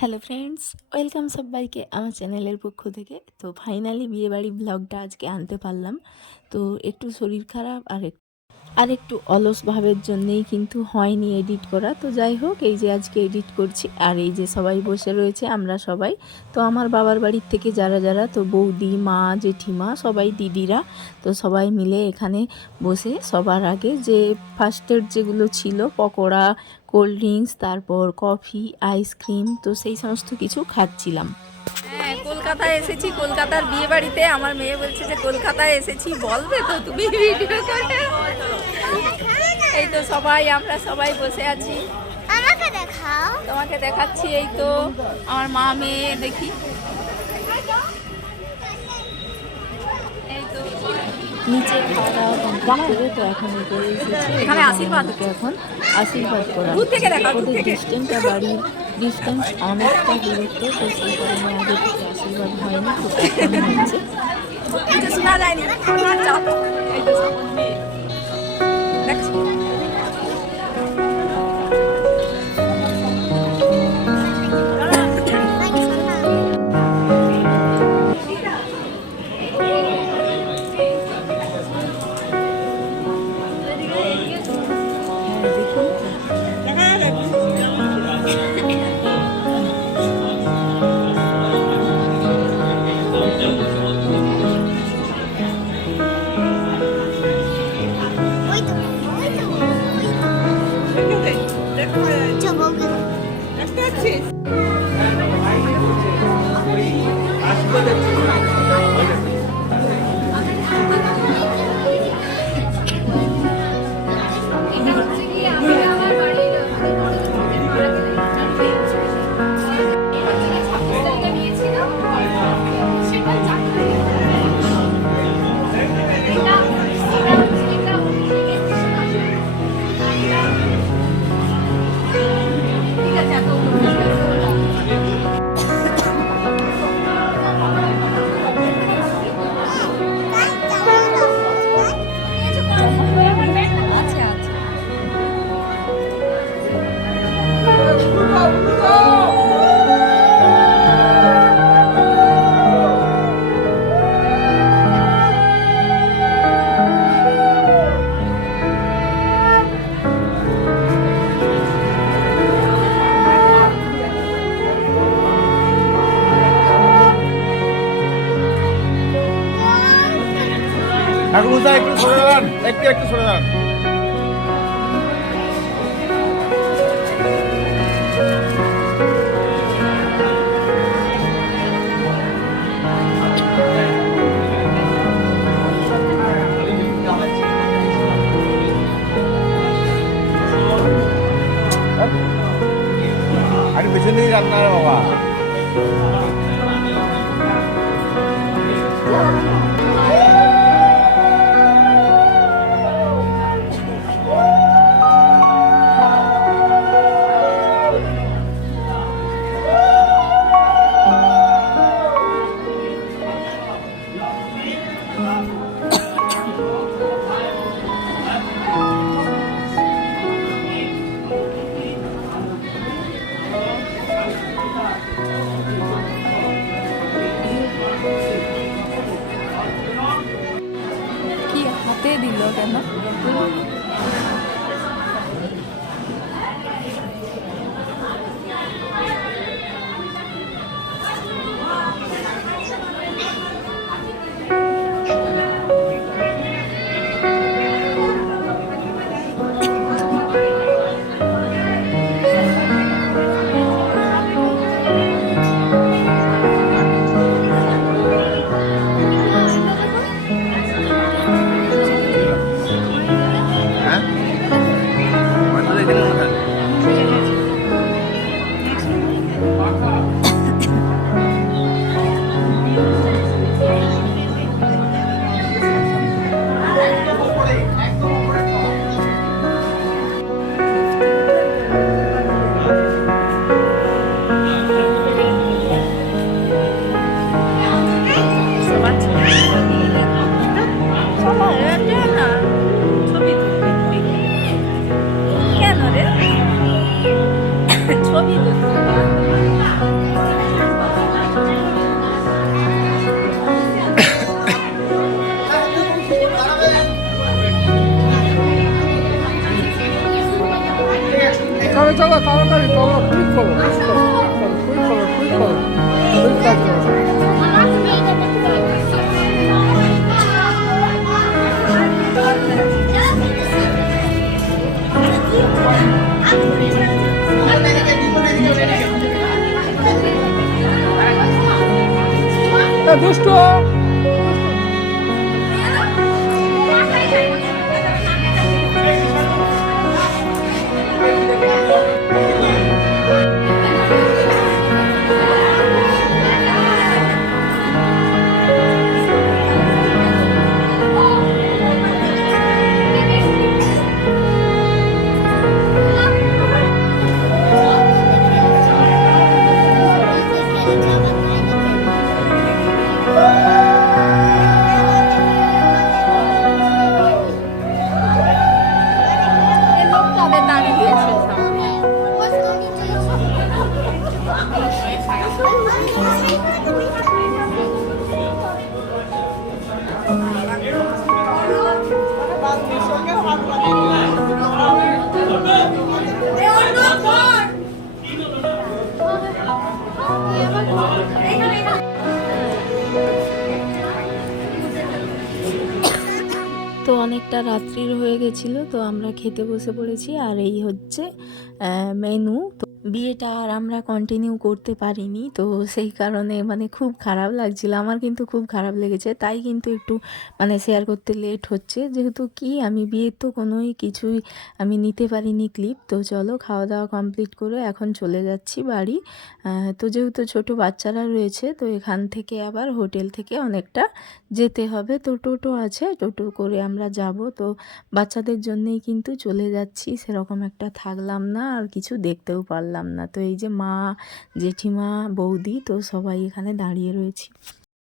Hello friends, welcome সবাইকে আমার চ্যানেলের পক্ষ থেকে। তো ফাইনালি বিয়েবাড়ি ব্লগটা আজকে আনতে পারলাম। তো একটু শরীর খারাপ আর একটু অলস ভাবের জন্যেই কিন্তু হয়নি এডিট করা। তো যাই হোক, এই যে আজকে এডিট করছি আর এই যে সবাই বসে রয়েছে, আমরা সবাই। তো আমার বাবার বাড়ির থেকে যারা তো বৌদি, মা, জেঠিমা, সবাই দিদিরা, তো সবাই মিলে এখানে বসে সবার আগে যে ফার্স্টের যেগুলো ছিল পকোড়া, কোল্ড ড্রিঙ্কস, তারপর কফি, আইসক্রিম, তো সেই সমস্ত কিছু খাচ্ছিলাম। হ্যাঁ, কলকাতায় এসেছি। কলকাতার বিয়ে বাড়িতে আমার মেয়ে বলছে যে কলকাতায় এসেছি, বলবে তো তুমি ভিডিও করে। এই তো আমরা সবাই বসে আছি। আমাকে দেখাও। তোমাকে দেখাচ্ছি। এই তো আমার মা মেয়ে, দেখি। এই তো নিচে খাওয়া দাওয়া কমপ্লিট করে তো এখন উপরে এসেছি। এখানে আশীর্বাদ এখন আশীর্বাদ করা দূর থেকে দেখা, দূর ওদের থেকে। বাড়ির ডিস্টেন্স অনেকটা দূরত্ব, তো সেই কারণে আগে থেকে আশীর্বাদ হয়নি, তো এখন হচ্ছে। কিছু শোনা যায়নি। যাও তো। এই তো দেখছো? হ্যাঁ, দেখি। ওই তো ওই তো চলো আছে আছে। ঠাকুরমশাই একটু সরে দাঁড়ান, একটু সরে দাঁড়ান। আরে পেছনে রান্না বাবা। কি হাতে দিল কেন? দুষ্টু। এই লোকটা আবার দাঁড়িয়েছে সামনে। তো অনেকটা রাত্রির হয়ে গেছিলো, তো আমরা খেতে বসে পড়েছি। আর এই হচ্ছে মেনু। তো বিয়েটা আর আমরা কন্টিনিউ করতে পারিনি, তো সেই কারণে মানে খুব খারাপ লাগছিল। আমার কিন্তু খুব খারাপ লেগেছে, তাই কিন্তু একটু মানে শেয়ার করতে লেট হচ্ছে, যেহেতু কি আমি বিয়ের তো কোনোই কিছুই আমি নিতে পারিনি ক্লিপ। তো চলো খাওয়া দাওয়া কমপ্লিট করে এখন চলে যাচ্ছি বাড়ি। তো যেহেতু ছোট বাচ্চারা রয়েছে, তো এখান থেকে আবার হোটেল থেকে অনেকটা যেতে হবে। তো টোটো আছে, টোটো করে আমরা যাব। তো বাচ্চাদের জন্যেই কিন্তু চলে যাচ্ছি, সেরকম একটা থাকলাম না আর কিছু দেখতেও পারলাম না। তো এই যে মা, জেঠিমা, বৌদি, তো সবাই এখানে দাঁড়িয়ে রয়েছি।